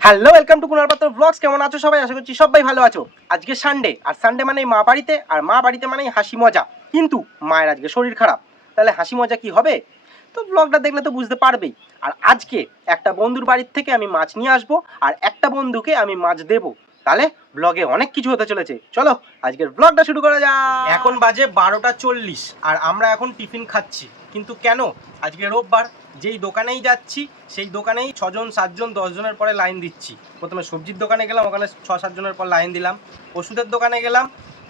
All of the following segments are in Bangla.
হ্যালো ওয়েলকাম টু কুনাল পাত্র ব্লগস। কেমন আছো সবাই? আশা করছি সবাই ভালো আছো। আজকে সানডে, আর সানডে মানেই মা বাড়িতে, আর মা বাড়িতে মানেই হাসি মজা। কিন্তু মায়ের আজকে শরীর খারাপ, তাহলে হাসি মজা কি হবে? তো ব্লগটা দেখলে তো বুঝতে পারবেই। আর আজকে একটা বন্ধুর বাড়ির থেকে আমি মাছ নিয়ে আসবো, আর একটা বন্ধুকে আমি মাছ দেবো। তাহলে ব্লগে অনেক কিছু হতে চলেছে। চলো আজকের ব্লগটা শুরু করা যাক। এখন বাজে 12টা 40 আর আমরা এখন টিফিন খাচ্ছি। কিন্তু কেন? আজকে রোববার, যেই দোকানেই যাচ্ছি সেই দোকানেই 6জন 7জন 10 জনের পরে লাইন দিচ্ছি। প্রথমে সবজির দোকানে গেলাম, ওখানে 6-7 জনের পর লাইন দিলাম। ওষুধের দোকানে গেলাম,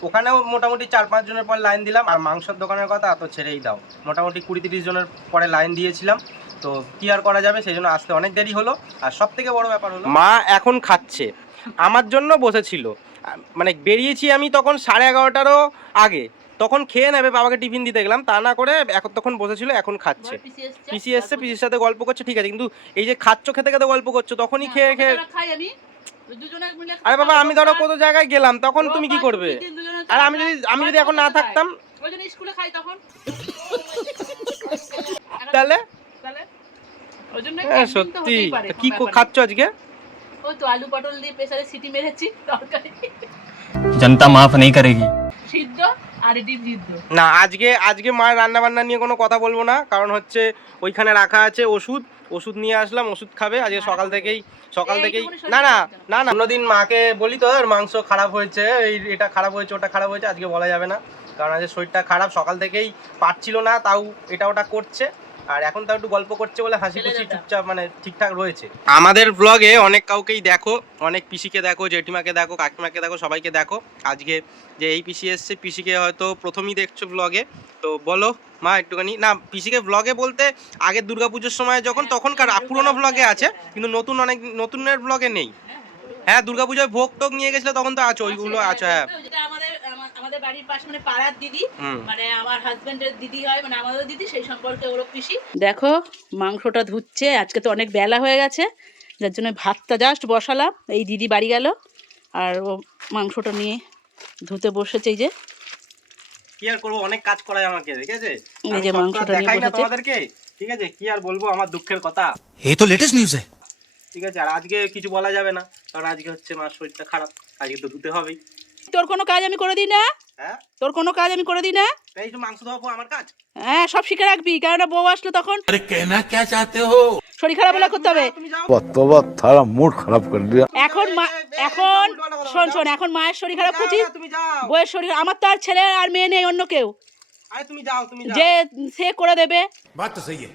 ওখানেও মোটামুটি 4-5 জনের পর লাইন দিলাম। আর মাংসের দোকানের কথা এত ছেড়েই দাও, মোটামুটি 20-30 জনের পরে লাইন দিয়েছিলাম। তো কি আর করা যাবে, সেই জন্য আসতে অনেক দেরি হলো। আর সব থেকে বড় ব্যাপার হলো, মা এখন খাচ্ছে, আমার জন্য বসেছিল। মানে বেরিয়েছি আমি তখন 11:30টারও আগে, তখন খেয়ে নেবে, বাবাকে টিফিন দিতে গেলাম, তা না করে এখন তখন বসেছিল, এখন খাচ্ছে। পিসি এসছে, পিসির সাথে গল্প করছে, ঠিক আছে, কিন্তু এই যে খাচ্ছ, খেতে খেতে গল্প করছো, তখনই খেয়ে খেয়ে। আরে বাবা, আমি ধরো কত জায়গায় গেলাম, তখন তুমি কি করবে? আর আমি যদি এখন না থাকতাম তাহলে সত্যি। কি খাচ্ছ আজকে? ওই তো আলু পটল দিয়ে প্রেসারে সিটি মেরেছি, তরকারি जनता माफ नहीं करेगी। সিদ্ধ আর ডিম সিদ্ধ। না, আজকে মায়ের রান্না বান্না নিয়ে কোনো কথা বলবো না, কারণ হচ্ছে ওইখানে রাখা আছে ওষুধ নিয়ে আসলাম, ওষুধ খাবে আজকে সকাল থেকেই। না না না না, অন্যদিন মাকে বলি তো মাংস খারাপ হয়েছে, এটা খারাপ হয়েছে, ওটা খারাপ হয়েছে, আজকে বলা যাবে না, কারণ আজকে শরীরটা খারাপ, সকাল থেকেই পারছিল না, তাও এটা ওটা করছে। আর এখন তাও একটু গল্প করছে বলে হাসি খুশি চুপচাপ মানে ঠিকঠাক রয়েছে। আমাদের ব্লগে অনেক কাউকেই দেখো, অনেক পিসিকে দেখো, জেঠিমাকে দেখো, কাকিমাকে দেখো, সবাইকে দেখো। আজকে যে এই পিসি এসছে, পিসিকে হয়তো প্রথমেই দেখছো ব্লগে। তো বলো মা একটুখানি। না, পিসিকে ব্লগে বলতে আগের দুর্গাপুজোর সময় যখন, তখনকার পুরোনো ব্লগে আছে, কিন্তু নতুনের ব্লগে নেই। হ্যাঁ, দুর্গাপুজোয় ভোগ টোগ নিয়ে গেছিলে, তখন তো আছো, ওইগুলো আছো। হ্যাঁ, আমাদের বাড়ির পাশে মানে পাড়ার দিদি, মানে আমার হাজবেন্ডের দিদি হয়, মানে আমাদের দিদি, সেই সম্পর্কে ওর পিসি। দেখো মাংসটা ধুচ্ছে, আজকে তো অনেক বেলা হয়ে গেছে, যার জন্য ভাতটা জাস্ট বসালাম। এই দিদি বাড়ি গেল আর ও মাংসটা নিয়ে ধুতে বসেছে। এই যে কি আর করবো, অনেক কাজ করায় আমাকে, ঠিক আছে, এই যে মাংসটা নিয়ে বসেছে তোমাদেরকে, ঠিক আছে, কি আর বলবো, আমার দুঃখের কথা। ये तो लेटेस्ट न्यूज़ है। ঠিক আছে, আর আজকে কিছু বলা যাবে না, কারণ আজকে হচ্ছে মার শরীরটা খারাপ, আজকে তো ধুতে হবেই। তোর কোনো কাজ আমি করে দিই না? হ্যাঁ, তোর কোনো কাজ আমি করে দিই না? তাই একটু মাংস ধোয়াবো, আমার কাজ। হ্যাঁ, সব শিখে রাখবি, কেননা বউ আসলে তখন अरे कहना क्या चाहते हो? শরীর খারাপ হলে করতে হবে। তুমি যাও। तोबा थारा मूड खराब कर दिया। এখন শোন, এখন মায়ের শরীর খারাপ করছি, তুমি যাও। বউয়ের শরীর, আমার তো আর ছেলে আর মেয়ে নেই, অন্য কেউ আরে তুমি যাও, যে সে করে দেবে। बात तो सही है।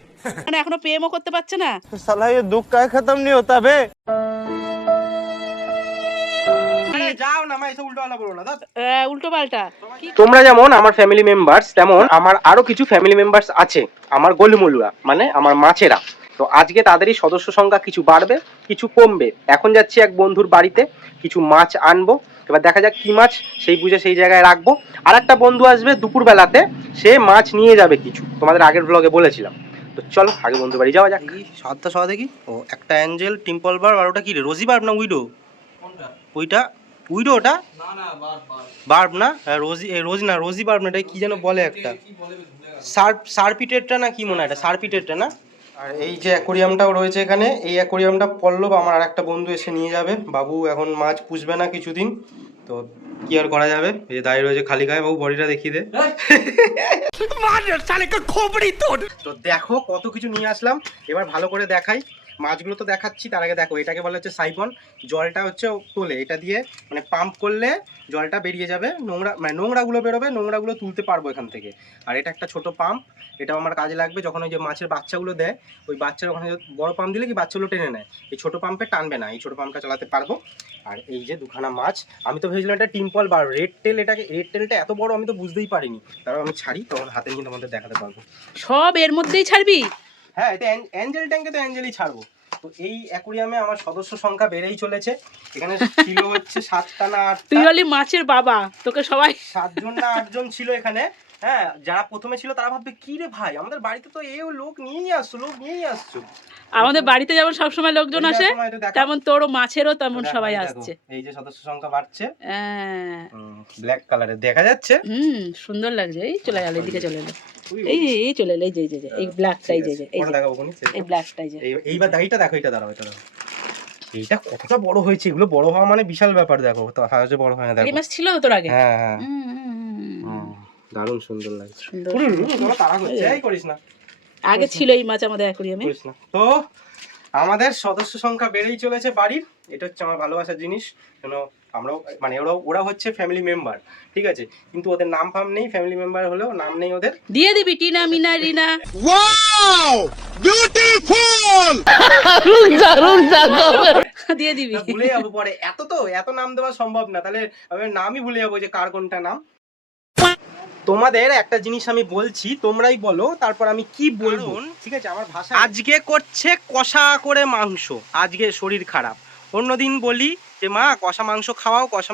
মানে এখনো প্রেমও করতে পারছে না। साला ये दुख का खत्म नहीं होता बे। আরে যাও না, মা এসব উল্টোপাল্টা বলো না, দাও। উল্টো পাল্টা। তোমরা যেমন আমার ফ্যামিলি মেম্বার্স, তেমন আমার আরো কিছু ফ্যামিলি মেম্বার্স আছে, আমার গলুমলুয়া, মানে আমার মাছেরা। তো আজকে তাদেরই সদস্য সংখ্যা কিছু বাড়বে, কিছু কমবে। এখন যাচ্ছি এক বন্ধুর বাড়িতে, কিছু মাছ আনবো, এবার দেখা যাক কি মাছ, সেই বুঝে সেই জায়গায় রাখবো। আর একটা বন্ধু আসবে দুপুর বেলাতে, সে মাছ নিয়ে যাবে কিছু, তোমাদের আগের ব্লগে বলেছিলাম। তো চলো আগে বন্ধু বাড়ি যাওয়া যাক। সাতটা সওয়া দেখি। ও, একটা অ্যাঞ্জেল, টিম্পল বার্ব, আর ওটা কি রে, রোজি বার্ব না উইডো? ওইটা উইডো, ওটা বার্ব না, রোজি না, রোজি বার্ব না, এটা কি যেন বলে একটা, সার্পিটেটটা না কি মনে হয়, এটা সার্পিটেটটা না। আর এই যে অ্যাকোরিয়ামটাও রয়েছে এখানে, এই অ্যাকোরিয়ামটা পল্লব আমার আর একটা বন্ধু এসে নিয়ে যাবে। বাবু এখন মাছ পুষবে না কিছুদিন, তো কি আর করা যাবে, এই যে দাঁড়িয়ে রয়েছে খালি গায়ে। বাবু বডিটা দেখিয়ে দে। তো দেখো কত কিছু নিয়ে আসলাম, এবার ভালো করে দেখাই। মাছগুলো তো দেখাচ্ছি, তার আগে দেখো, এটাকে বলা হচ্ছে সাইফন। জলটা হচ্ছে তোলে, এটা দিয়ে মানে পাম্প করলে জলটা বেরিয়ে যাবে, নোংরাগুলো বেরোবে, নোংরাগুলো তুলতে পারবো এখান থেকে। আর এটা একটা ছোট পাম্প, এটাও আমার কাজে লাগবে যখন ওই যে মাছের বাচ্চাগুলো দেয়, ওই বাচ্চার ওখানে বড় পাম্প দিলে কি বাচ্চাগুলো টেনে নেয়, এই ছোট পাম্পে টানবে না, এই ছোট পাম্পটা চালাতে পারবো। আর এই যে দুখানা মাছ, আমি তো ভেবেছিলাম এটা টিম্পল বা রেড টেল, এটাকে রেড টেলটা এত বড় আমি তো বুঝতেই পারিনি, তারপর আমি ছাড়ি তখন হাতে নিয়ে তোমাদের দেখাতে পারবো। সব এর মধ্যেই ছাড়বি? হ্যাঁ, এটা অ্যাঞ্জেল ট্যাঙ্কে তো অ্যাঞ্জেলই ছাড়বো। তো এই অ্যাকোরিয়ামে আমার সদস্য সংখ্যা বেড়েই চলেছে, এখানে ছিল হচ্ছে 7টা না 8টা। তুই হলি মাছের বাবা, তোকে সবাই 7জন না 8জন ছিল এখানে। হ্যাঁ, যারা প্রথমে ছিল তারা ভাববে কি রে ভাই, আমাদের বাড়িতে তো এও লোক নিয়েই আসছো। আমাদের বাড়িতে যেমন সবসময় লোকজন আসে, তেমন তোরও মাছেরও তেমন সবাই আসছে। এই যে সদস্য সংখ্যা বাড়ছে, হ্যাঁ, ব্ল্যাক কালারে দেখা যাচ্ছে। সুন্দর লাগছে। এই চলে গেল, এদিকে চলে এলো, এই চলে এলো, এই যে এই ব্ল্যাকটাই, এই ব্ল্যাকটাই, যে এইবার দাড়িটা দেখো, এটা দাঁড়াও, এটা দাঁড়াও। এইটা কতটা বড় হয়েছে, এগুলো বড় হওয়া মানে বিশাল ব্যাপার। দেখো তো হাঁসে বড় হয় না, দেখো। এই মাছ ছিল তোর আগে? হ্যাঁ হ্যাঁ, হুম। দারুণ সুন্দর লাগছে। সুন্দর। তোরা তাড়া করছে, এই করিস না, আগে ছিল এই মাছ আমাদের অ্যাকোরিয়ামে। করিস না। তো আমাদের সদস্য সংখ্যা বেড়েই চলেছে বাড়ির, এটা হচ্ছে আমার ভালোবাসার জিনিস। কেন আমরাও মানে ওরা হচ্ছে ফ্যামিলি মেম্বার, ঠিক আছে, কিন্তু ওদের নাম ফাম নেই, ফ্যামিলি মেম্বার হলেও নাম নেই ওদের। দিয়ে দিবি টিনা, মিনা, রিনা। দিয়ে দিবি। না, ভুলে যাবো পরে, এত নাম দেওয়া সম্ভব না, তাহলে আমি নামই ভুলে যাবো যে কার কোনটা নাম। তোমাদের একটা জিনিস আমি বলছি, তোমরাই বলো তারপর আমি কি বলবো, ঠিক আছে? আমার ভাষা আজকে করছে কষা করে মাংস, আজকে শরীর খারাপ। অন্যদিন বলি যে মা কষা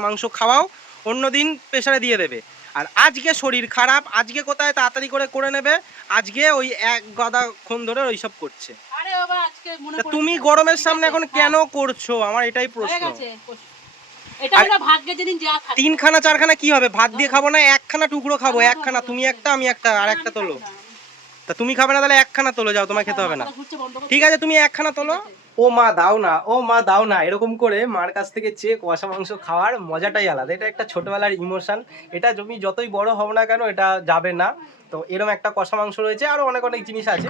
মাংস খাওয়াও, অন্যদিন প্রেসারে দিয়ে দেবে। আর আজকে শরীর খারাপ, আজকে কোথায় তাড়াতাড়ি করে নেবে, আজকে ওই এক গাদাক্ষণ ধরে ওইসব করছে। আরে বাবা আজকে মনে তা পড়ে তুমি গেছে। গরমের ঠিক সামনে আছে, এখন হ্যাঁ। কেন করছো, আমার এটাই হয়ে প্রশ্ন। গেছে। এটা হলো ভাগ্যে যেদিন যা থাকে। 3খানা 4খানা কি হবে, ভাত দিয়ে খাবো না, একখানা টুকরো খাবো, একখানা তুমি একটা আমি একটা, আর একটা তোলো। তা তুমি খাবে না, তাহলে একখানা তোলো, যাও, তোমায় খেতে হবে না। ঘুরছে বন্ধ করতে। ঠিক আছে, তুমি একখানা তোলো। ও মা দাও না, এরকম করে মার কাছ থেকে চেয়ে কষা মাংস খাওয়ার মজাটাই আলাদা। এটা একটা ছোটবেলার ইমোশন, এটা তুমি যতই বড় হও না কেন এটা যাবে না। তো এরকম একটা কষা মাংস রয়েছে, আরো অনেক অনেক জিনিস আছে।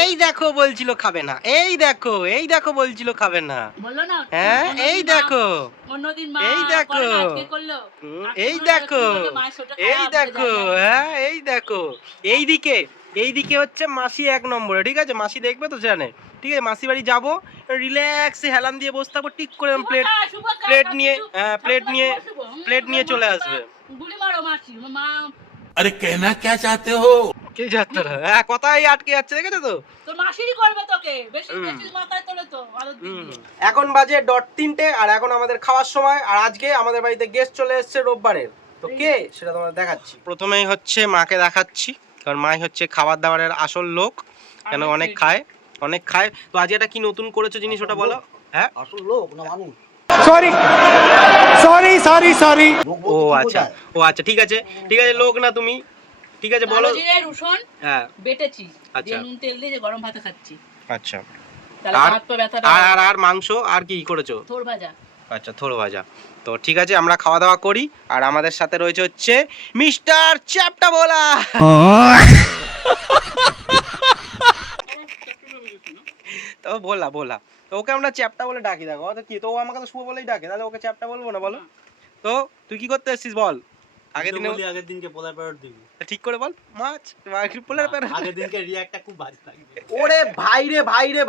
এই দেখো বলছিল খাবে না, এই দেখো বলছিল খাবে না, বললো না? হ্যাঁ এই দেখো, অন্যদিন মা এই দেখো, করে না, আজকে করলো। এই দেখো, হ্যাঁ এই দেখো, এইদিকে হচ্ছে মাসি 1 নম্বরে, ঠিক আছে? মাসি দেখবে তো জানে, ঠিক আছে? মাসি বাড়ি যাবো, রিল্যাক্সে হেলান দিয়ে বসে থাকবো, টিক করে প্লেট নিয়ে চলে আসবে। গুলি মারো মাসি, মা। अरे कहना क्या चाहते हो? কে যাচ্ছে না, হ্যাঁ কথাই আটকে যাচ্ছে, দেখেছো তো? তোর মাসিরই করবে তোকে, বেশি বেশি মাথায় তোলে তো আরো দিবি। এখন বাজে 3:30, আর এখন আমাদের খাওয়ার সময়। আর আজকে আমাদের বাড়িতে গেস্ট চলে এসেছে রোববারের। তো কে সেটা তোমাদের দেখাচ্ছি। প্রথমেই হচ্ছে মাকে দেখাচ্ছি, কারণ মাই হচ্ছে খাবার দাবারের আসল লোক, কেন অনেক খায়। তো আজকে এটা কি নতুন করেছো জিনিস ওটা বলো। হ্যাঁ আসল লোক না মানুষ? सॉरी ও আচ্ছা ঠিক আছে লোক না তুমি, ঠিক আছে বলো। কালো জিরে রসুন হ্যাঁ বেটেছি, আচ্ছা। দিয়ে নুন তেল দিয়ে যে গরম ভাতে খাচ্ছি। আচ্ছা, তাহলে আর হাত পা ব্যথাটা আর মাংস আর কি করেছো? থোর ভাজা। আচ্ছা, থোড় ভাজা। তো ঠিক আছে, আমরা খাওয়া দাওয়া করি। আর আমাদের সাথে রয়েছে হচ্ছে মিস্টার চ্যাপটা বলা। তো বলা তো ওকে আমরা চ্যাপটা বলে ডাকি। দেখো তো কি, তো ও আমাকে তো শুভ বলেই ডাকে, তাহলে ওকে চ্যাপটা বলবো না বলো? তো তুই কি করতে এসেছিস বল? আগের দিনকে পোলার প্যারট দিবি। ঠিক করে বল। মাছ পোলার প্যারট। আগের দিনকে রিয়াক্টটা খুব বাজে লাগবে। ওরে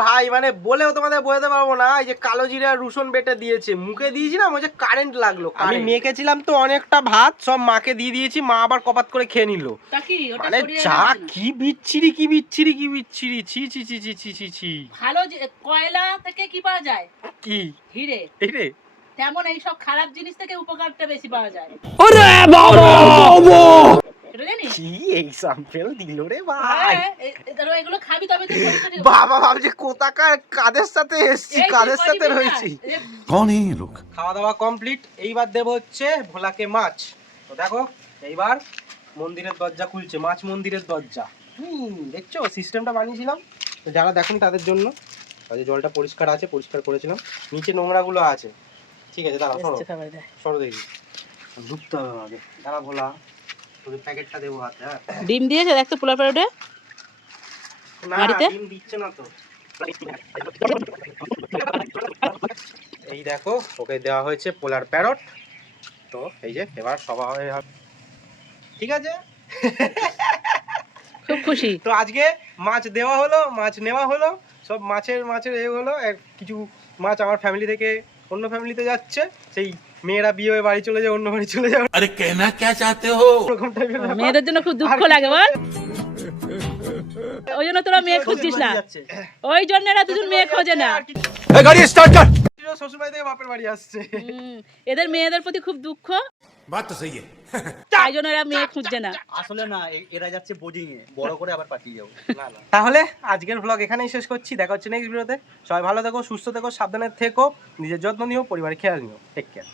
ভাই মানে বলেও তোমাদের বোঝাতে পারবো না। এই যে কালো জিরা আর রসুন বেটে দিয়েছে, মুখে দিয়েছিলাম, ওই যে কারেন্ট লাগলো। আমি মেখেছিলাম তো অনেকটা ভাত, সব মাকে দিয়ে দিয়েছি, মা আবার কপাত করে খেয়ে নিল। তা কি ওটা মানে সরিয়ে চা রাখবি না? কি বিচ্ছিরি ছি। ভালো কয়লা থেকে কি পাওয়া যায়? কি হিরে। এই রে, তেমন এই সব খারাপ জিনিস থেকে উপকারটা বেশি পাওয়া যায়। এটা জানিস? কি এক্সাম্পল দিল রে ভাই। হ্যাঁ, ধরো এগুলো খাবি তবে তো শরীরটা ঠিক হবে। বাবা ভাবছে কোথাকার কাদের সাথে এসছি, এই যে কাদের সাথে কদিন না, রয়েছি। এই যে कौन है ये लोग? খাওয়া দাওয়া কমপ্লিট, এইবার দেব হচ্ছে ভোলাকে মাছ। তো দেখো এইবার মন্দিরের দরজা খুলছে, মাছ মন্দিরের দরজা। দেখছো সিস্টেমটা বানিয়েছিলাম, তো যারা দেখুন তাদের জন্য। তাদের জলটা পরিষ্কার আছে, পরিষ্কার করেছিলাম, নিচে নোংরাগুলো আছে। ঠিক আছে, দাঁড়া এসছে খাবার দেয়। সরো দেখি, ঢুকতে হবে আমাকে। দাঁড়া ভোলা, তোদের প্যাকেটটা দেবো হাতে। হ্যাঁ ডিম দিয়েছে দেখতো পোলা প্যারোটে। না, বাড়িতে? ডিম দিচ্ছে না তো। এই দেখো ওকে দেওয়া হয়েছে পোলার প্যারট। তো এই যে এবার সবাই ঠিক আছে। খুব খুশি। তো আজকে মাছ দেওয়া হলো, মাছ নেওয়া হলো, সব মাছের এ হলো। কিছু মাছ আমার ফ্যামিলি থেকে অন্য ফ্যামিলিতে যাচ্ছে, সেই মেয়েরা বিয়ে হয়ে বাড়ি চলে যায়, অন্য বাড়ি চলে যায়, अरे कहना क्या चाहते हो? ওরকম টাইপের ব্যাপার। মেয়েদের জন্য খুব দুঃখ লাগে বল। ওই জন্য তোরা মেয়ে খুঁজছিস না, ওই জন্য এরা দুজন মেয়ে খোঁজে না। गाड़ी स्टार्ट कर। শ্বশুর বাড়ি থেকে বাপের বাড়ি আসছে। এদের মেয়েদের প্রতি খুব দুঃখ, बात तो सही है। তাই জন্য এরা মেয়ে খুঁজছে না। আসলে না, এরা যাচ্ছে বোর্ডিং এ, বড় করে আবার পাঠিয়ে যাবো। তাহলে আজকের ব্লগ এখানেই শেষ করছি, দেখা হচ্ছে নেক্সট ভিডিওতে। সবাই ভালো থেকো, সুস্থ থেকো, সাবধানে থেকো, নিজের যত্ন নিও, পরিবারের খেয়াল নিও। Take care.